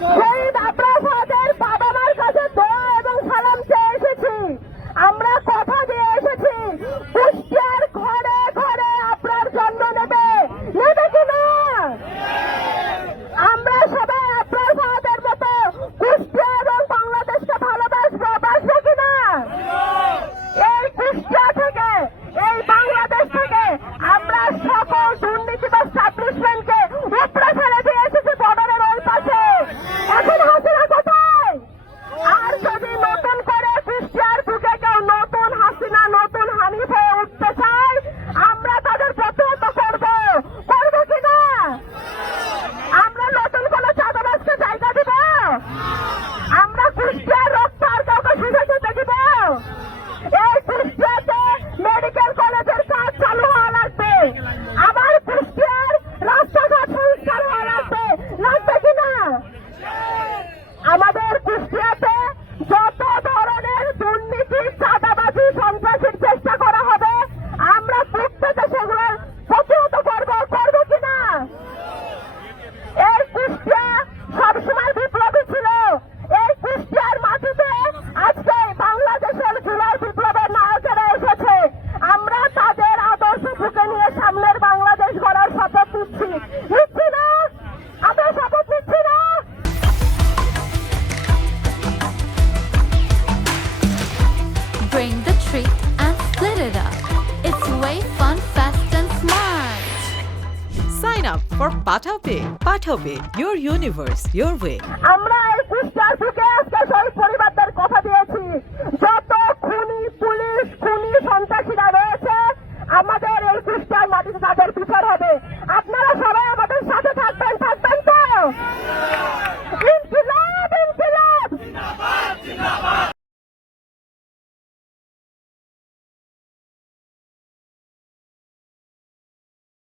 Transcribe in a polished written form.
শহীদ আবরার ফাহাদের বাবা মার কাছে দোয়া এবং সালাম চেয়ে এসেছি। আমরা কথা দিয়ে এসেছি কুষ্টিয়ার ঘরে ঘরে আপনার জন্ম নেবে কিনা? আমরা সবাই আপনার ফাহাদের মতো কুষ্টিয়া এবং বাংলাদেশকে ভালোবাসবো, বাসবো কিনা? এই কুষ্টিয়া থেকে, এই বাংলাদেশ থেকে আমরা সকল দুর্নীতিবাজ এস্টাবলিশমেন্টকে উপড়ে ফেলে দিয়ে এসেছি বর্ডারের ওই পাশে। এখন হাসিনা কোথায়? আর যদি নতুন করে কুষ্টিয়ার বুকে কেউ নতুন হাসিনা, নতুন হানিফ হয়ে উঠতে চায়, আমরা তাদের প্রতিহত করবো, করবো কিনা? আমরা নতুন কোন চাঁদাবাজকে জায়গা দিব? আমরা কুষ্টিয়ার রক্ত আর কাউকে শুষে খেতে দিব? এই কুষ্টিয়াতে মেডিকেল কলেজের কাজ চালু হওয়া লাগবে, আবার কুষ্টিয়ার রাস্তাঘাট পরিষ্কার হওয়া লাগবে, লাগবে কিনা? আমাদের কুষ্টিয়াতে যত ধরনের দুর্নীতি, চাঁদাবাজি, সন্ত্রাসীর চেষ্টা করা হবে, আমরা প্রত্যেকে সেগুলোর প্রতিহত করবো, করবো কিনা? এই কুষ্টিয়া সবসময় বিপ্লবী ছিল। এই কুষ্টিয়ার মাটিতে আজকে বাংলাদেশের জুলাই বিপ্লবের নায়কেরা এসেছে। আমরা তাদের আদর্শ বুকে নিয়ে সামনের বাংলাদেশ গড়ার শপথ নিচ্ছি, নিচ্ছি না? আমরা শপথ নিচ্ছি না? Bring the treat and split it up. It's way fun, fast and smart. Sign up for PathaPay. PathaPay, your universe, your way. আমরা এই কুষ্টিয়ার বুকে আজকে শহীদ পরিবার